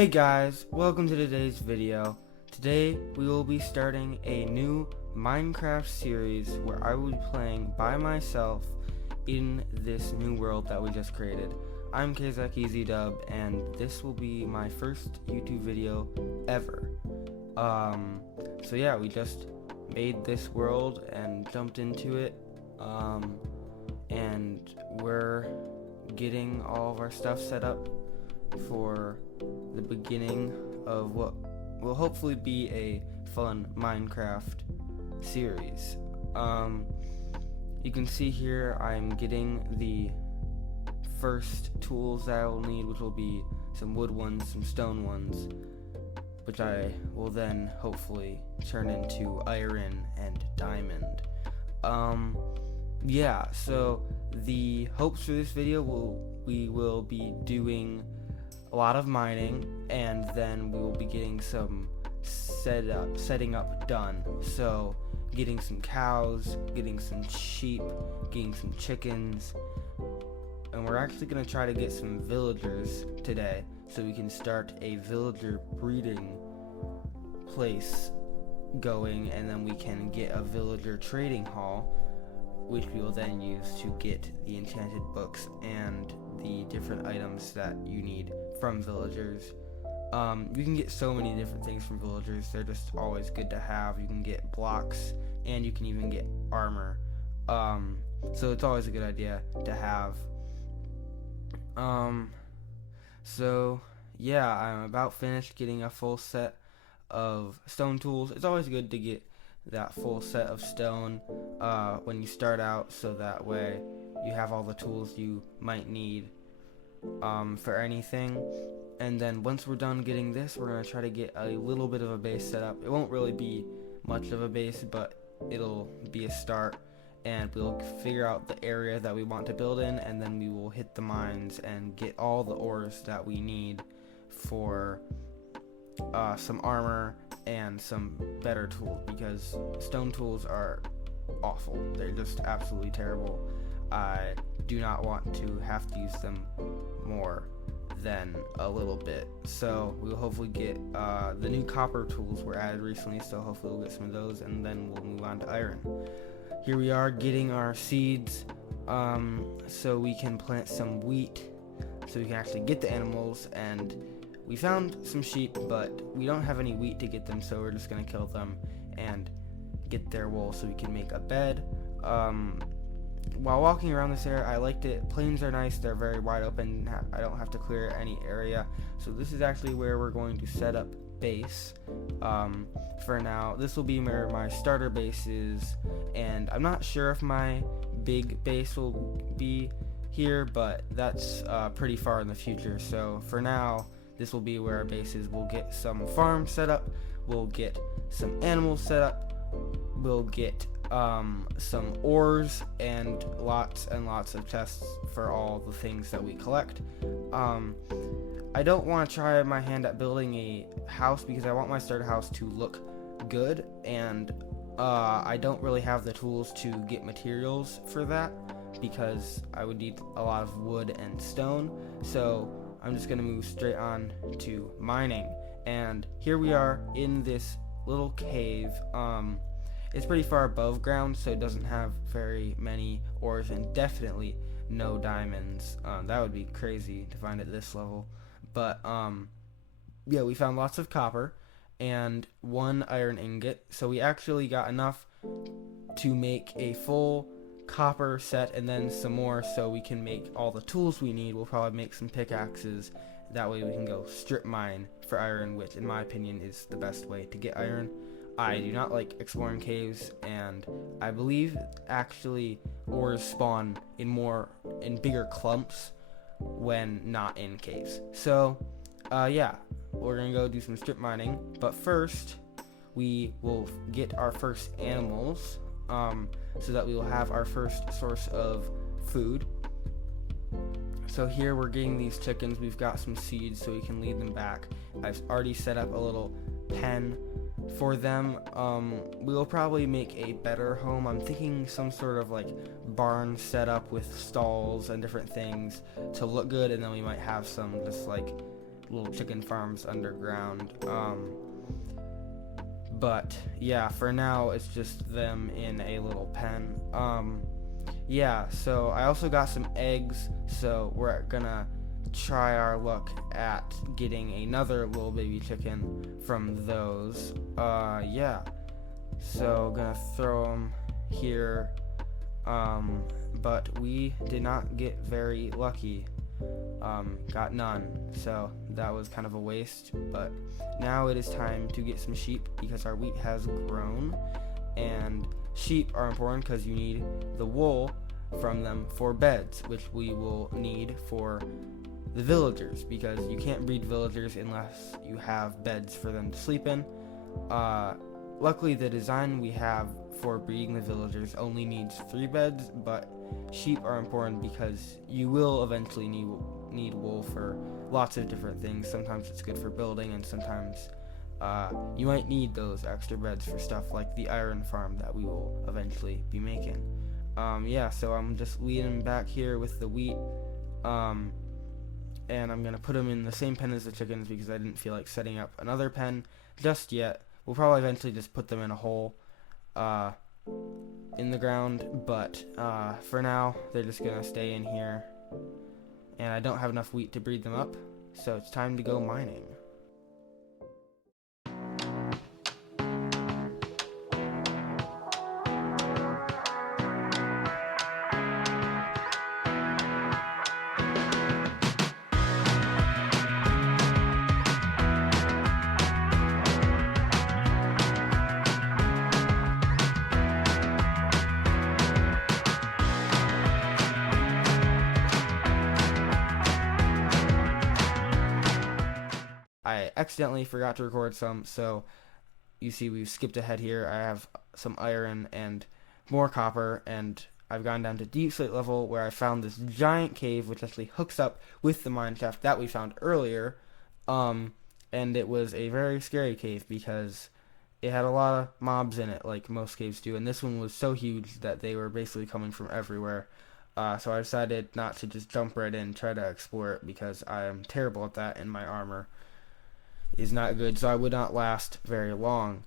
Hey guys, welcome to today's video. Today we will be starting a new Minecraft series where I will be playing by myself in this new world that we just created. I'm KZakEasyDub and this will be my first YouTube video ever. So yeah, we just made this world and jumped into it, and we're getting all of our stuff set up for the beginning of what will hopefully be a fun Minecraft series. You can see here I'm getting the first tools that I will need, which will be some wood ones, some stone ones, which I will then hopefully turn into iron and diamond. Yeah, so the hopes for this video we will be doing a lot of mining, and then we will be getting some setting up done. So getting some cows, getting some sheep, getting some chickens, and we're actually going to try to get some villagers today so we can start a villager breeding place going, and then we can get a villager trading hall, which we will then use to get the enchanted books and the different items that you need from villagers. You can get so many different things from villagers. They're just always good to have. You can get blocks, and you can even get armor. So it's always a good idea to have. So yeah, I'm about finished getting a full set of stone tools. It's always good to get that full set of stone when you start out, so that way you have all the tools you might need for anything. And then once we're done getting this, we're going to try to get a little bit of a base set up. It won't really be much of a base, but it'll be a start, and we'll figure out the area that we want to build in, and then we will hit the mines and get all the ores that we need for some armor and some better tools, because stone tools are awful. They're just absolutely terrible. I do not want to have to use them more than a little bit. So we'll hopefully get the new copper tools were added recently, so hopefully we'll get some of those, and then we'll move on to iron. Here we are getting our seeds so we can plant some wheat, so we can actually get the animals. And we found some sheep, but we don't have any wheat to get them, so we're just gonna kill them and get their wool so we can make a bed. While walking around this area, I liked it. Plains are nice, they're very wide open. I don't have to clear any area. So this is actually where we're going to set up base. For now, this will be where my starter base is, and I'm not sure if my big base will be here, but that's pretty far in the future. So for now, this will be where our base is. We'll get some farms set up, we'll get some animals set up, we'll get some ores and lots of chests for all the things that we collect. I don't want to try my hand at building a house because I want my starter house to look good, and I don't really have the tools to get materials for that because I would need a lot of wood and stone. So I'm just gonna move straight on to mining, and here we are in this little cave. It's pretty far above ground, so it doesn't have very many ores, and definitely no diamonds. That would be crazy to find at this level. But yeah, we found lots of copper and one iron ingot, so we actually got enough to make a full copper set, and then some more so we can make all the tools we need. We'll probably make some pickaxes. That way we can go strip mine for iron, which in my opinion is the best way to get iron. I do not like exploring caves, and I believe actually ores spawn in bigger clumps when not in caves. So yeah, we're gonna go do some strip mining, but first we will get our first animals so that we will have our first source of food. So here we're getting these chickens. We've got some seeds so we can lead them back. I've already set up a little pen for them. We will probably make a better home. I'm thinking some sort of like barn setup with stalls and different things to look good, and then we might have some just like little chicken farms underground. But yeah, for now it's just them in a little pen. Yeah, so I also got some eggs, so we're gonna try our luck at getting another little baby chicken from those. Yeah, so gonna throw them here. But we did not get very lucky. Got none, so that was kind of a waste. But now it is time to get some sheep because our wheat has grown, and sheep are important because you need the wool from them for beds, which we will need for the villagers, because you can't breed villagers unless you have beds for them to sleep in. Luckily, the design we have for breeding the villagers only needs 3 beds, but sheep are important because you will eventually need wool for lots of different things. Sometimes it's good for building, and sometimes you might need those extra beds for stuff like the iron farm that we will eventually be making. Yeah, so I'm just leading back here with the wheat, and I'm gonna put them in the same pen as the chickens because I didn't feel like setting up another pen just yet. We'll probably eventually just put them in a hole in the ground, but for now they're just gonna stay in here, and I don't have enough wheat to breed them up, so it's time to go mining. I accidentally forgot to record some, so you see we've skipped ahead here. I have some iron and more copper, and I've gone down to deep slate level where I found this giant cave which actually hooks up with the mine shaft that we found earlier. And it was a very scary cave because it had a lot of mobs in it, like most caves do, and this one was so huge that they were basically coming from everywhere. So I decided not to just jump right in and try to explore it because I am terrible at that, and my armor is not good, so I would not last very long.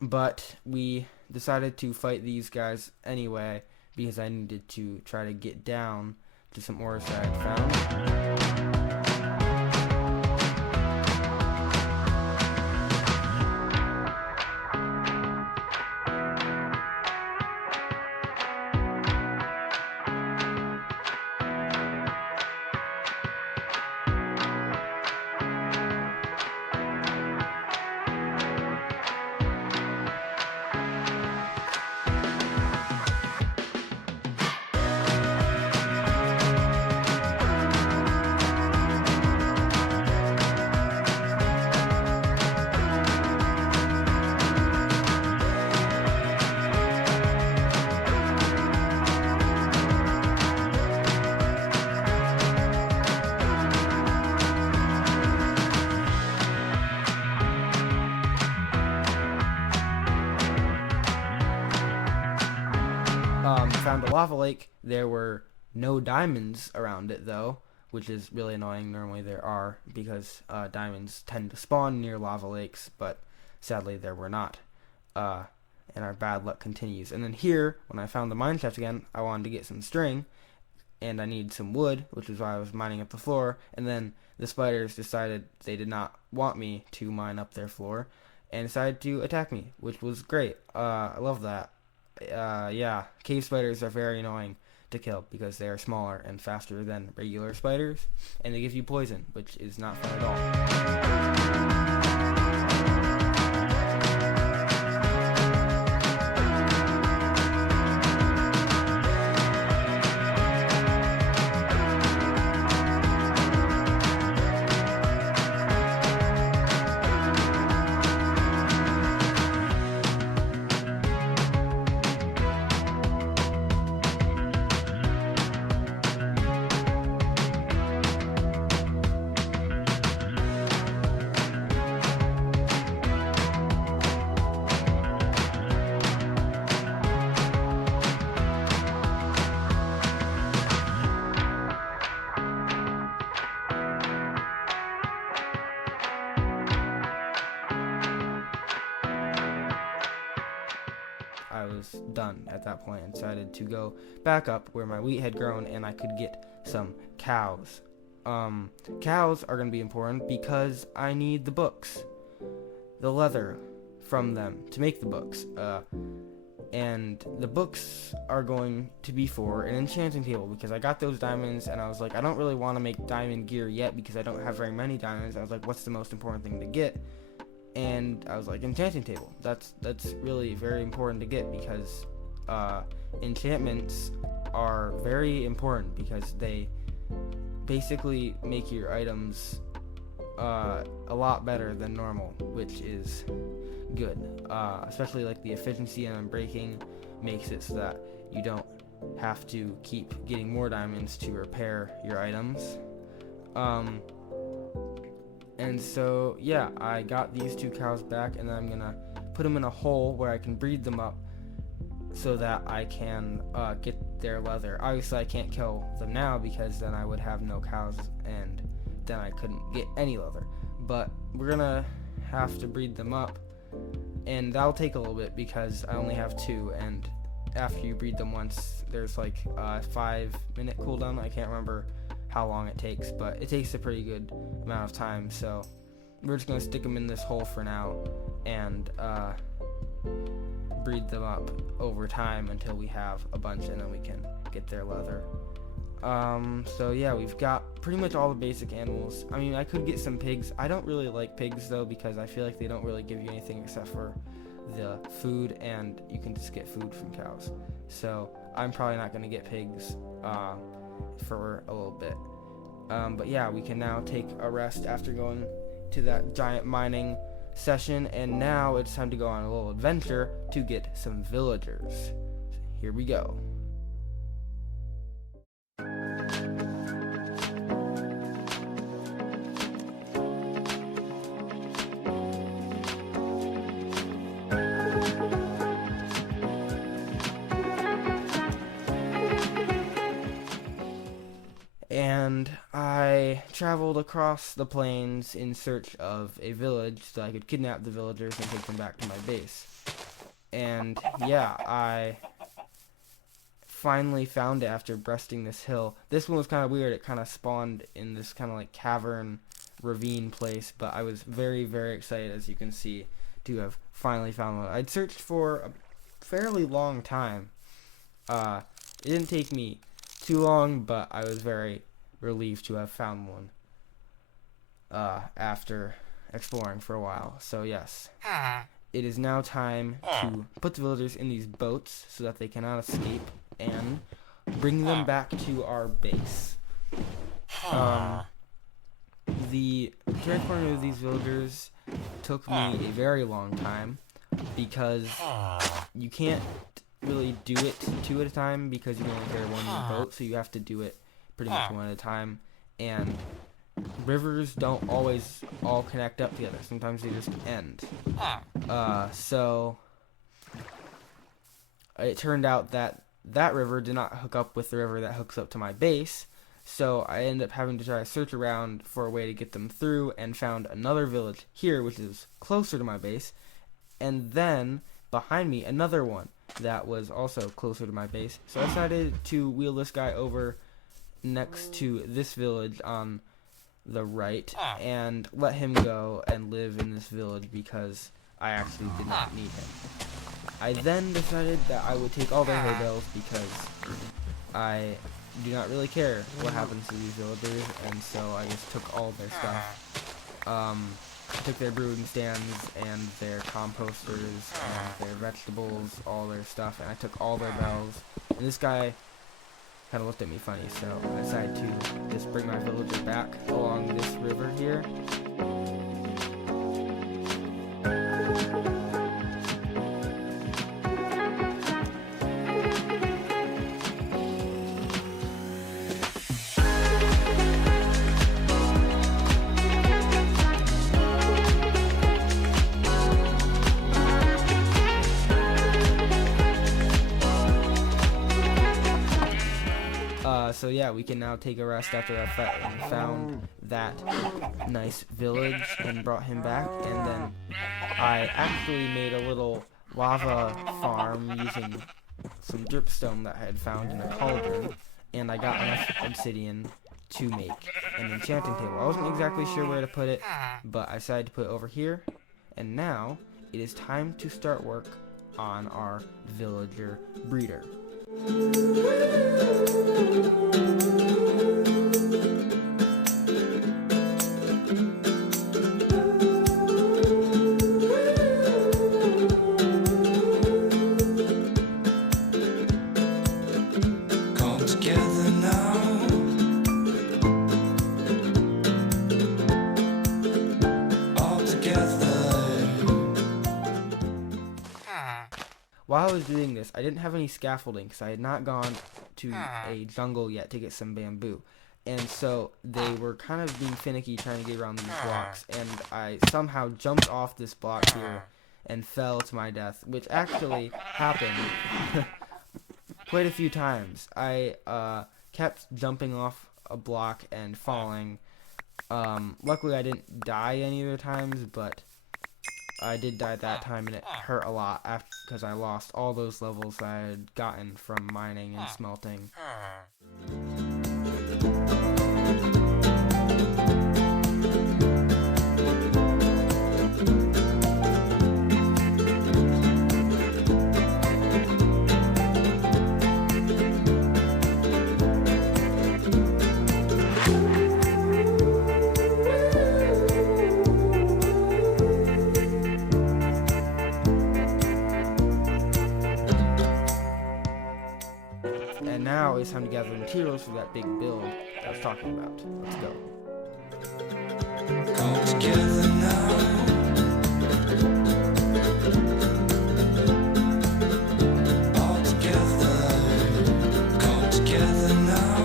But we decided to fight these guys anyway because I needed to try to get down to some ores that I had found. Found a lava lake. There were no diamonds around it though, which is really annoying. Normally there are, because diamonds tend to spawn near lava lakes, but sadly there were not. And our bad luck continues. And then here, when I found the mine shaft again, I wanted to get some string, and I needed some wood, which is why I was mining up the floor. And then the spiders decided they did not want me to mine up their floor, and decided to attack me, which was great. I love that. Yeah, cave spiders are very annoying to kill because they are smaller and faster than regular spiders, and they give you poison, which is not fun at all. was done at that point and decided to go back up where my wheat had grown and I could get some cows. Cows are going to be important because I need the books, the leather from them to make the books. And the books are going to be for an enchanting table because I got those diamonds and I was like, I don't really want to make diamond gear yet because I don't have very many diamonds. I was like, what's the most important thing to get? And I was like, enchanting table. That's really very important to get because enchantments are very important because they basically make your items a lot better than normal, which is good. Especially like the efficiency and unbreaking makes it so that you don't have to keep getting more diamonds to repair your items. And so yeah, I got these 2 cows back, and then I'm gonna put them in a hole where I can breed them up so that I can get their leather. Obviously I can't kill them now because then I would have no cows and then I couldn't get any leather, but we're gonna have to breed them up, and that'll take a little bit because I only have 2, and after you breed them once there's like a 5-minute cooldown. I can't remember how long it takes, but it takes a pretty good amount of time, so we're just gonna stick them in this hole for now and breed them up over time until we have a bunch, and then we can get their leather. So yeah, we've got pretty much all the basic animals. I mean, I could get some pigs. I don't really like pigs though because I feel like they don't really give you anything except for the food, and you can just get food from cows. So I'm probably not gonna get pigs for a little bit. But yeah, we can now take a rest after going to that giant mining session, and now it's time to go on a little adventure to get some villagers. Here we go. And I traveled across the plains in search of a village so I could kidnap the villagers and take them back to my base. And yeah, I finally found it after breasting this hill. This one was kind of weird. It kind of spawned in this kind of like cavern ravine place, but I was very, very excited, as you can see, to have finally found one. I'd searched for a fairly long time. It didn't take me too long, but I was very relieved to have found one after exploring for a while. So yes, it is now time to put the villagers in these boats so that they cannot escape and bring them back to our base. The transporting of these villagers took me a very long time because you can't really do it 2 at a time because you can only carry 1 in the boat, so you have to do it pretty much 1 at a time, and rivers don't always all connect up together. Sometimes they just end. So it turned out that that river did not hook up with the river that hooks up to my base, so I ended up having to try to search around for a way to get them through, and found another village here which is closer to my base, and then behind me another one that was also closer to my base. So I decided to wheel this guy over next to this village on the right and let him go and live in this village because I actually did not need him. I then decided that I would take all their hay bales because I do not really care what happens to these villagers, and so I just took all their stuff. I took their brewing stands and their composters and their vegetables, all their stuff, and I took all their bells. And this guy kind of looked at me funny, so I decided to just bring my villager back along this river here. So yeah, we can now take a rest after I found that nice village and brought him back. And then I actually made a little lava farm using some dripstone that I had found in a cauldron, and I got enough obsidian to make an enchanting table. I wasn't exactly sure where to put it, but I decided to put it over here, and now it is time to start work on our villager breeder. While I was doing this, I didn't have any scaffolding because I had not gone to a jungle yet to get some bamboo. And so they were kind of being finicky trying to get around these blocks. And I somehow jumped off this block here and fell to my death, which actually happened quite a few times. I kept jumping off a block and falling. Luckily, I didn't die any other times, but I did die that time, and it hurt a lot because I lost all those levels I had gotten from mining and smelting. And now it's time to gather the materials for that big build that I was talking about. Let's go. Come together now. All together. Come together now.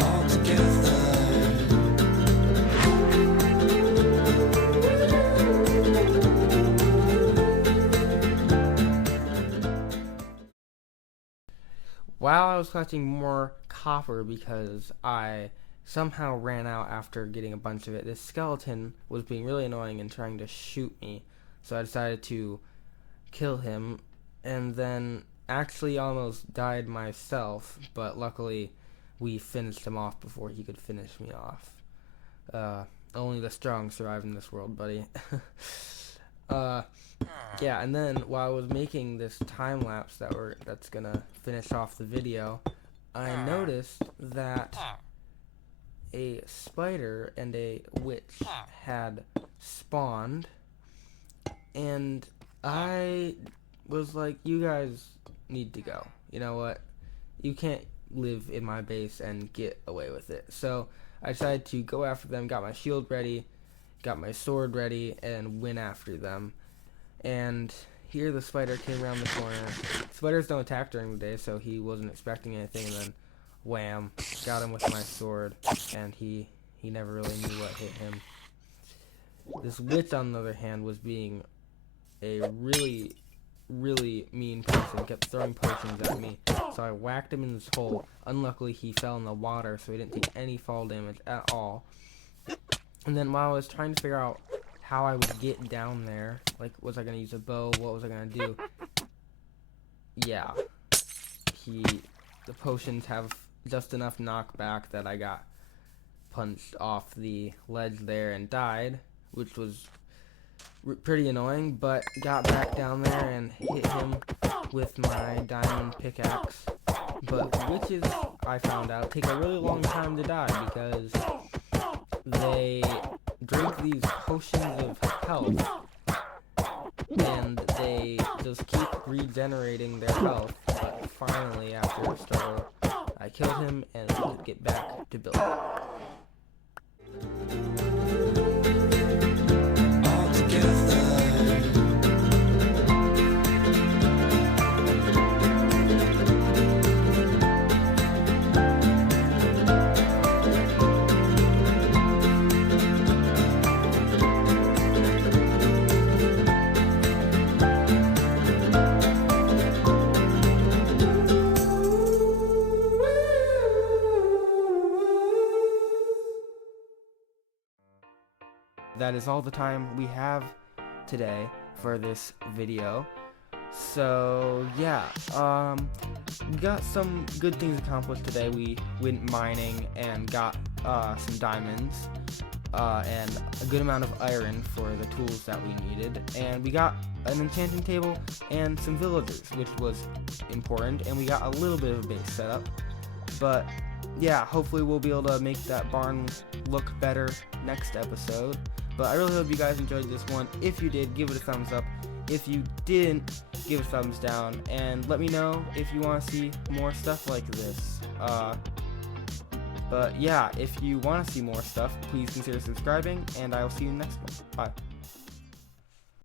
All together. While I was collecting more copper because I somehow ran out after getting a bunch of it, this skeleton was being really annoying and trying to shoot me. So I decided to kill him and then actually almost died myself, but luckily we finished him off before he could finish me off. Only the strong survive in this world, buddy. Yeah, and then while I was making this time lapse that's gonna finish off the video, I noticed that a spider and a witch had spawned, and I was like, you guys need to go. You know what? You can't live in my base and get away with it. So I decided to go after them, got my shield ready, got my sword ready, and went after them. And here the spider came around the corner. Spiders don't attack during the day, so he wasn't expecting anything, and then wham, got him with my sword, and he never really knew what hit him. This witch, on the other hand, was being a really, really mean person, kept throwing potions at me, so I whacked him in his hole. Unluckily, he fell in the water, so he didn't take any fall damage at all. And then while I was trying to figure out how I would get down there, like, was I gonna use a bow, what was I gonna do? Yeah, the potions have just enough knockback that I got punched off the ledge there and died, which was pretty annoying, but got back down there and hit him with my diamond pickaxe. But witches, I found out, take a really long time to die because they drink these potions of health and they just keep regenerating their health. But finally, after a struggle, I killed him and could get back to building. that is all the time we have today for this video. So yeah, we got some good things accomplished today. We went mining and got some diamonds and a good amount of iron for the tools that we needed, and we got an enchanting table and some villagers, which was important, and we got a little bit of a base setup. But yeah, hopefully we'll be able to make that barn look better next episode. But I really hope you guys enjoyed this one. If you did, give it a thumbs up. If you didn't, give it a thumbs down, and let me know if you want to see more stuff like this. But yeah, if you want to see more stuff, please consider subscribing, and I will see you in the next one. Bye.